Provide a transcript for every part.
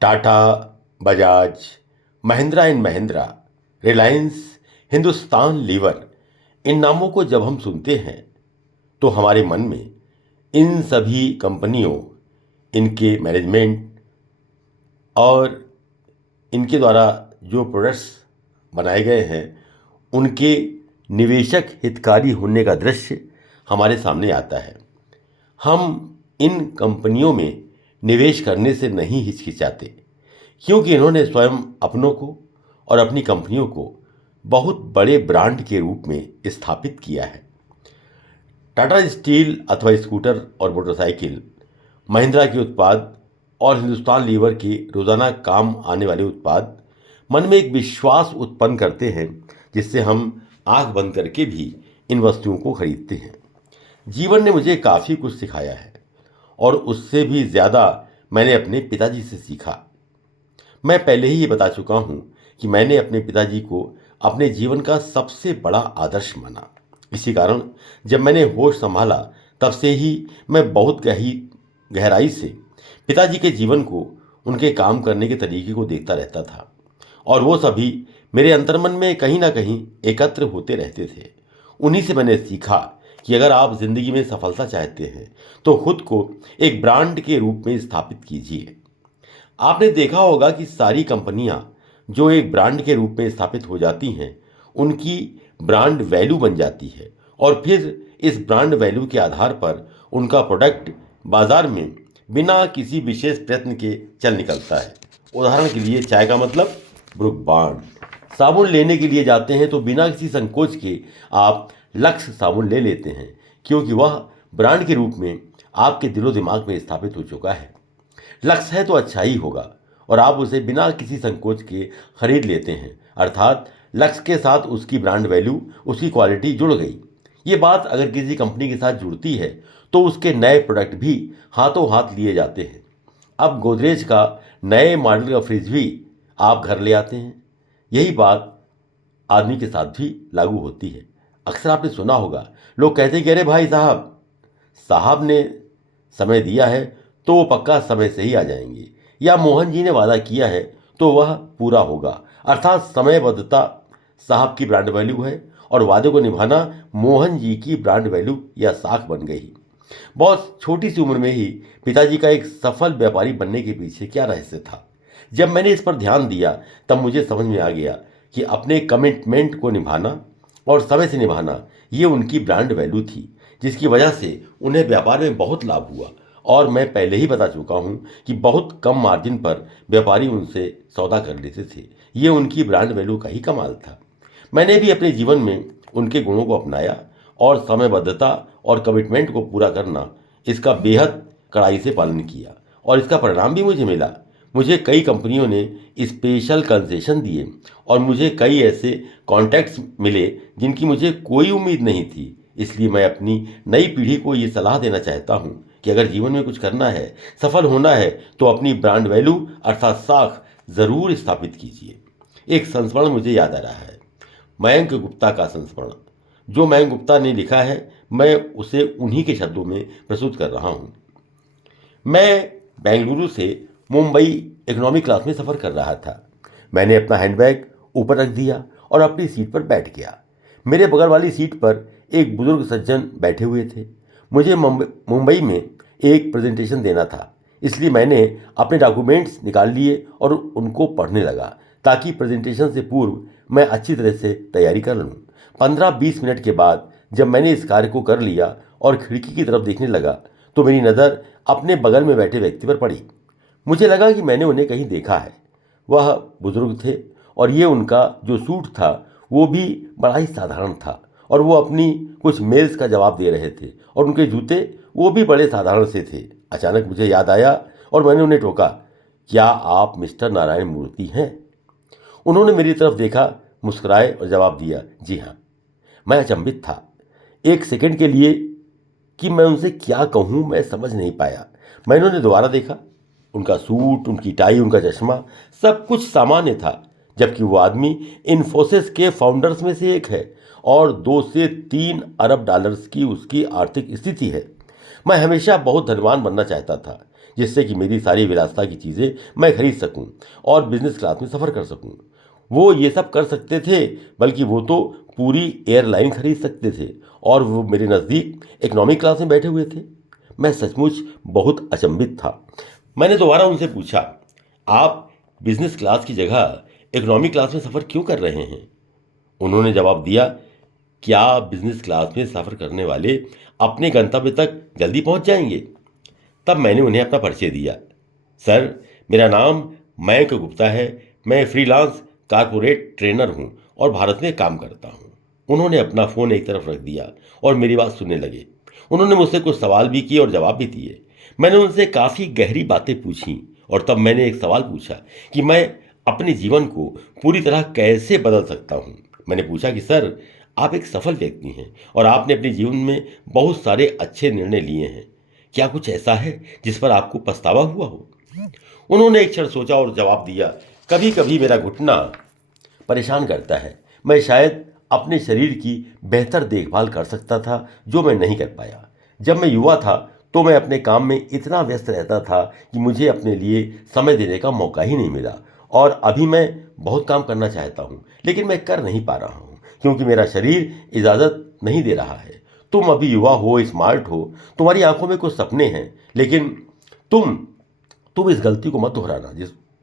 Tata, Bajaj, Mahindra and Mahindra, Reliance, Hindustan liver, इन नामों को जब हम सुनते हैं तो हमारे मन में इन सभी कंपनियों, इनके मैनेजमेंट और इनके द्वारा जो प्रोडक्ट्स बनाए गए हैं उनके निवेशक हितकारी होने का दृश्य हमारे सामने आता है। हम इन कंपनियों में निवेश करने से नहीं हिचकिचाते, क्योंकि इन्होंने स्वयं अपनों को और अपनी कंपनियों को बहुत बड़े ब्रांड के रूप में स्थापित किया है। टाटा स्टील अथवा स्कूटर और मोटरसाइकिल, महिंद्रा के उत्पाद और हिंदुस्तान लीवर के रोज़ाना काम आने वाले उत्पाद मन में एक विश्वास उत्पन्न करते हैं, जिससे हम आंख बंद करके भी इन वस्तुओं को खरीदते हैं। जीवन ने मुझे काफ़ी कुछ सिखाया है और उससे भी ज़्यादा मैंने अपने पिताजी से सीखा। मैं पहले ही ये बता चुका हूँ कि मैंने अपने पिताजी को अपने जीवन का सबसे बड़ा आदर्श माना। इसी कारण जब मैंने होश संभाला तब से ही मैं बहुत गहराई से पिताजी के जीवन को, उनके काम करने के तरीके को देखता रहता था और वो सभी मेरे अंतर्मन में कहीं ना कहीं एकत्र होते रहते थे। उन्हीं से मैंने सीखा कि अगर आप जिंदगी में सफलता चाहते हैं तो खुद को एक ब्रांड के रूप में स्थापित कीजिए। आपने देखा होगा कि सारी कंपनियां जो एक ब्रांड के रूप में स्थापित हो जाती हैं, उनकी ब्रांड वैल्यू बन जाती है और फिर इस ब्रांड वैल्यू के आधार पर उनका प्रोडक्ट बाजार में बिना किसी विशेष प्रयत्न के चल निकलता है। उदाहरण के लिए चाय का मतलब ब्रुक बॉन्ड। साबुन लेने के लिए जाते हैं तो बिना किसी संकोच के आप लक्स साबुन ले लेते हैं, क्योंकि वह ब्रांड के रूप में आपके दिलो दिमाग में स्थापित हो चुका है। लक्स है तो अच्छा ही होगा और आप उसे बिना किसी संकोच के खरीद लेते हैं, अर्थात लक्स के साथ उसकी ब्रांड वैल्यू, उसकी क्वालिटी जुड़ गई। ये बात अगर किसी कंपनी के साथ जुड़ती है तो उसके नए प्रोडक्ट भी हाथों हाथ लिए जाते हैं। अब गोदरेज का नए मॉडल का फ्रिज भी आप घर ले आते हैं। यही बात आदमी के साथ भी लागू होती है। अक्सर आपने सुना होगा, लोग कहते हैं कि अरे भाई साहब ने समय दिया है तो वो पक्का समय से ही आ जाएंगे, या मोहन जी ने वादा किया है तो वह पूरा होगा। अर्थात समयबद्धता साहब की ब्रांड वैल्यू है और वादे को निभाना मोहन जी की ब्रांड वैल्यू या साख बन गई। बहुत छोटी सी उम्र में ही पिताजी का एक सफल व्यापारी बनने के पीछे क्या रहस्य था। जब मैंने इस पर ध्यान दिया तब मुझे समझ में आ गया कि अपने कमिटमेंट को निभाना और समय से निभाना, ये उनकी ब्रांड वैल्यू थी, जिसकी वजह से उन्हें व्यापार में बहुत लाभ हुआ। और मैं पहले ही बता चुका हूं कि बहुत कम मार्जिन पर व्यापारी उनसे सौदा कर लेते थे। ये उनकी ब्रांड वैल्यू का ही कमाल था। मैंने भी अपने जीवन में उनके गुणों को अपनाया और समयबद्धता और कमिटमेंट को पूरा करना, इसका बेहद कड़ाई से पालन किया और इसका परिणाम भी मुझे मिला। मुझे कई कंपनियों ने स्पेशल कंसेशन दिए और मुझे कई ऐसे कॉन्टैक्ट्स मिले जिनकी मुझे कोई उम्मीद नहीं थी। इसलिए मैं अपनी नई पीढ़ी को ये सलाह देना चाहता हूँ कि अगर जीवन में कुछ करना है, सफल होना है, तो अपनी ब्रांड वैल्यू अर्थात साख जरूर स्थापित कीजिए। एक संस्मरण मुझे याद आ रहा है, मयंक गुप्ता का संस्मरण। जो मयंक गुप्ता ने लिखा है, मैं उसे उन्हीं के शब्दों में प्रस्तुत कर रहा हूँ। मैं बेंगलुरु से मुंबई इकोनॉमी क्लास में सफ़र कर रहा था। मैंने अपना हैंडबैग ऊपर रख दिया और अपनी सीट पर बैठ गया। मेरे बगल वाली सीट पर एक बुजुर्ग सज्जन बैठे हुए थे। मुझे मुंबई में एक प्रेजेंटेशन देना था, इसलिए मैंने अपने डॉक्यूमेंट्स निकाल लिए और उनको पढ़ने लगा, ताकि प्रेजेंटेशन से पूर्व मैं अच्छी तरह से तैयारी कर लूँ। 15-20 मिनट के बाद जब मैंने इस कार्य को कर लिया और खिड़की की तरफ देखने लगा तो मेरी नज़र अपने बगल में बैठे व्यक्ति पर पड़ी। मुझे लगा कि मैंने उन्हें कहीं देखा है। वह बुजुर्ग थे और ये उनका जो सूट था वो भी बड़ा ही साधारण था और वो अपनी कुछ मेल्स का जवाब दे रहे थे और उनके जूते वो भी बड़े साधारण से थे। अचानक मुझे याद आया और मैंने उन्हें टोका, क्या आप मिस्टर नारायण मूर्ति हैं? उन्होंने मेरी तरफ देखा, मुस्कुराए और जवाब दिया, जी हाँ। मैं अचंभित था। एक सेकंड के लिए कि मैं उनसे क्या कहूँ मैं समझ नहीं पाया। मैंने उन्हें दोबारा देखा। उनका सूट, उनकी टाई, उनका चश्मा सब कुछ सामान्य था, जबकि वो आदमी इन्फोसिस के फाउंडर्स में से एक है और 2 से 3 अरब डॉलर्स की उसकी आर्थिक स्थिति है। मैं हमेशा बहुत धनवान बनना चाहता था, जिससे कि मेरी सारी विलासिता की चीज़ें मैं खरीद सकूं और बिजनेस क्लास में सफ़र कर सकूं। वो ये सब कर सकते थे, बल्कि वो तो पूरी एयरलाइन खरीद सकते थे और वो मेरे नज़दीक इकोनॉमी क्लास में बैठे हुए थे। मैं सचमुच बहुत अचंभित था। मैंने दोबारा उनसे पूछा, आप बिजनेस क्लास की जगह इकोनॉमी क्लास में सफ़र क्यों कर रहे हैं? उन्होंने जवाब दिया, क्या बिजनेस क्लास में सफ़र करने वाले अपने गंतव्य तक जल्दी पहुंच जाएंगे? तब मैंने उन्हें अपना परिचय दिया। सर, मेरा नाम मयंक गुप्ता है। मैं फ्रीलांस कारपोरेट ट्रेनर हूं और भारत में काम करता हूं। उन्होंने अपना फ़ोन एक तरफ रख दिया और मेरी बात सुनने लगे। उन्होंने मुझसे कुछ सवाल भी किए और जवाब भी दिए। मैंने उनसे काफ़ी गहरी बातें पूछी और तब मैंने एक सवाल पूछा कि मैं अपने जीवन को पूरी तरह कैसे बदल सकता हूं। मैंने पूछा कि सर, आप एक सफल व्यक्ति हैं और आपने अपने जीवन में बहुत सारे अच्छे निर्णय लिए हैं। क्या कुछ ऐसा है जिस पर आपको पछतावा हुआ हो? उन्होंने एक क्षण सोचा और जवाब दिया, कभी कभी मेरा घुटना परेशान करता है। मैं शायद अपने शरीर की बेहतर देखभाल कर सकता था, जो मैं नहीं कर पाया। जब मैं युवा था तो मैं अपने काम में इतना व्यस्त रहता था कि मुझे अपने लिए समय देने का मौका ही नहीं मिला। और अभी मैं बहुत काम करना चाहता हूँ, लेकिन मैं कर नहीं पा रहा हूँ क्योंकि मेरा शरीर इजाज़त नहीं दे रहा है। तुम अभी युवा हो, स्मार्ट हो, तुम्हारी आंखों में कुछ सपने हैं, लेकिन तुम तुम इस गलती को मत दोहराना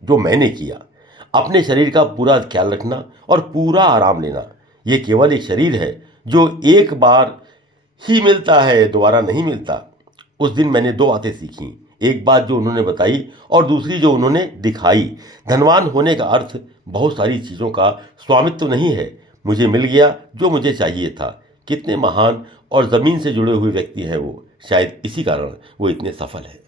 जो मैंने किया। अपने शरीर का पूरा ख्याल रखना और पूरा आराम लेना। ये केवल एक शरीर है जो एक बार ही मिलता है, दोबारा नहीं मिलता। उस दिन मैंने दो बातें सीखी, एक बात जो उन्होंने बताई और दूसरी जो उन्होंने दिखाई। धनवान होने का अर्थ बहुत सारी चीज़ों का स्वामित्व नहीं है। मुझे मिल गया जो मुझे चाहिए था। कितने महान और ज़मीन से जुड़े हुए व्यक्ति हैं वो, शायद इसी कारण वो इतने सफल हैं।